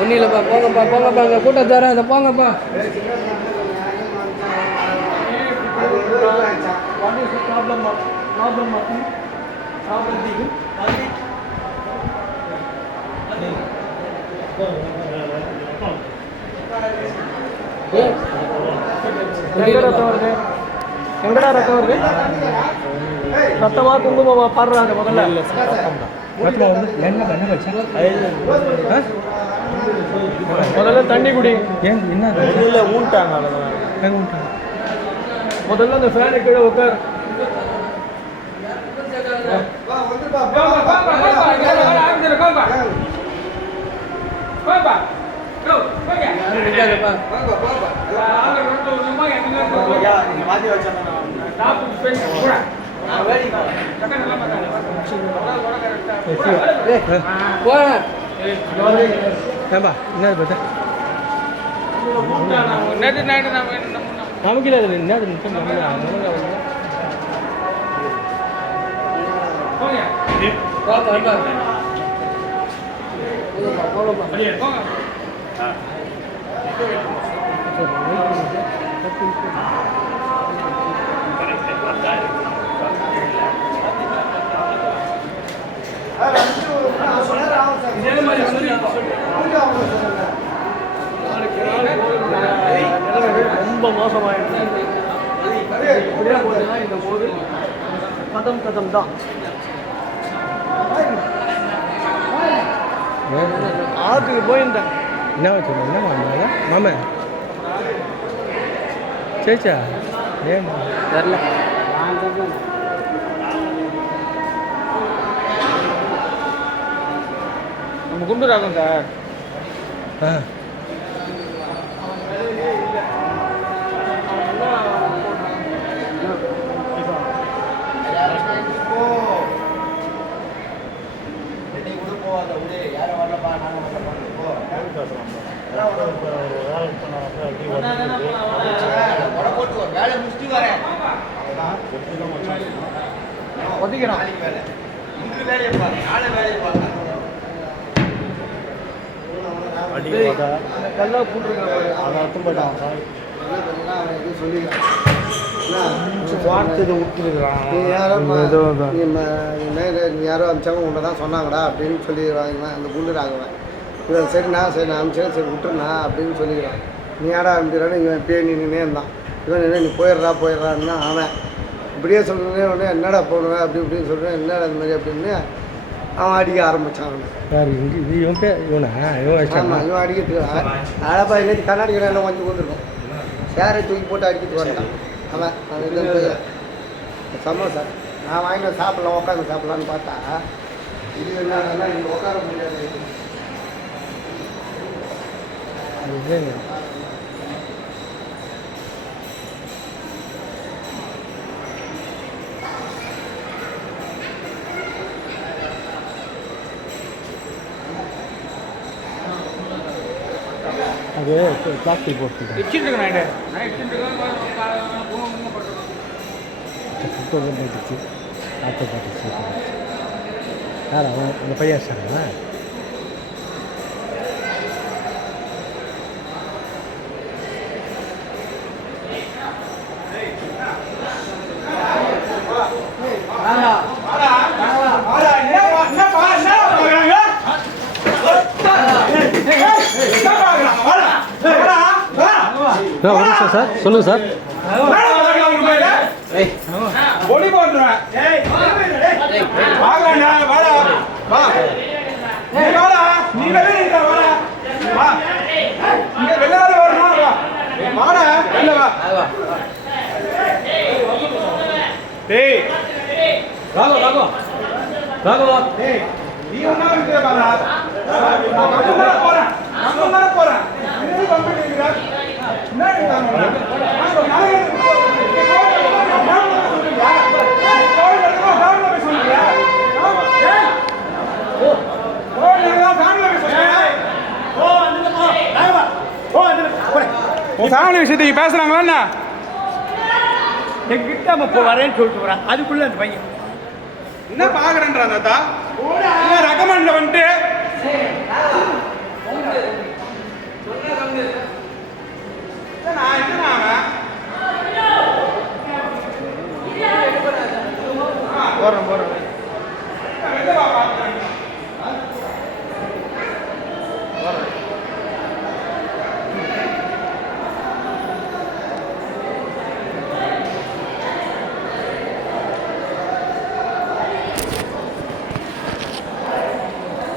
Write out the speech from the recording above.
ஒன்றும் இல்லைப்பா, போங்கப்பா போங்கப்பா, அந்த கூட்டம் தரேன், அந்த போங்கப்பா. எங்கடா ரத்தம் வருது? ரத்தமா குங்குமமா பாடுறாங்க முதல்ல. முதல்ல தண்ணி குடி. ஏன் என்ன இல்லை ஊன்ட்டாங்க. முதல்ல அந்த ஃபேனு கீழே உட்கார். நமக்கு என்ன ரொம்ப மோசமாயிடுச்சு. இப்படியே போச்சுன்னா இந்த போது கதம் கதம் தான். ஆற்றுக்கு போயிருந்தேன். என்ன வச்சு என்ன மாமா சேச்சா ஏன் தெரில. நம்ம குண்டுராகும் சார். ஆ யாரோ அமிச்சாங்க உன்னை தான் சொன்னாங்கடா அப்படின்னு சொல்லிடுவாங்க. அந்த குண்டு ராகுவேன் இவன் சரிண்ணா சரி நான் அமிச்சேன் சரி விட்டுருண்ணா அப்படின்னு சொல்லிக்கிறான். நீ யாரா அனுப்பிடுறான்னு இவன் இப்படியே நின்றுனே இருந்தான். இவன் என்ன நீ போயிடுறான்னா அவன் இப்படியே சொல்கிறேன் உடனே என்னடா போடுவேன் அப்படி இப்படின்னு சொல்கிறேன் என்னடா அந்த மாதிரி அப்படின்னு அவன் அடிக்க ஆரம்பித்தான். ஆமாம் இவன் அடிக்கிறதுக்கு அழப்பா இன்னைக்கு கண்ணாடி கடையில் கொஞ்சம் வந்துருக்கும். சேரை தூக்கி போட்டு அடிக்கிட்டு வந்தான் அவன். சமோசா நான் வாங்கிட்டு சாப்பிட்லாம் உட்காந்து சாப்பிட்லான்னு பார்த்தா இது என்னன்னா இங்கே உட்கார முடியாது. அது பிளாஸ்டிக் போட்டு போட்டுச்சு ஆட்டோ போட்டுச்சு. யார் அவன் அந்த பையன் சாருங்களா? சார் சொல்லுங்க சார். ஃபேமிலி விஷயத்துக்கு பேசுகிறாங்களா எங்கிட்ட இப்போ வரேன்னு சொல்லிட்டு போகிறான். அதுக்குள்ளே அந்த பையன் என்ன பாக்குறேன்றான் தாத்தா ரெக்கமெண்ட்ல வந்துட்டு நான் என்ன போடுறேன்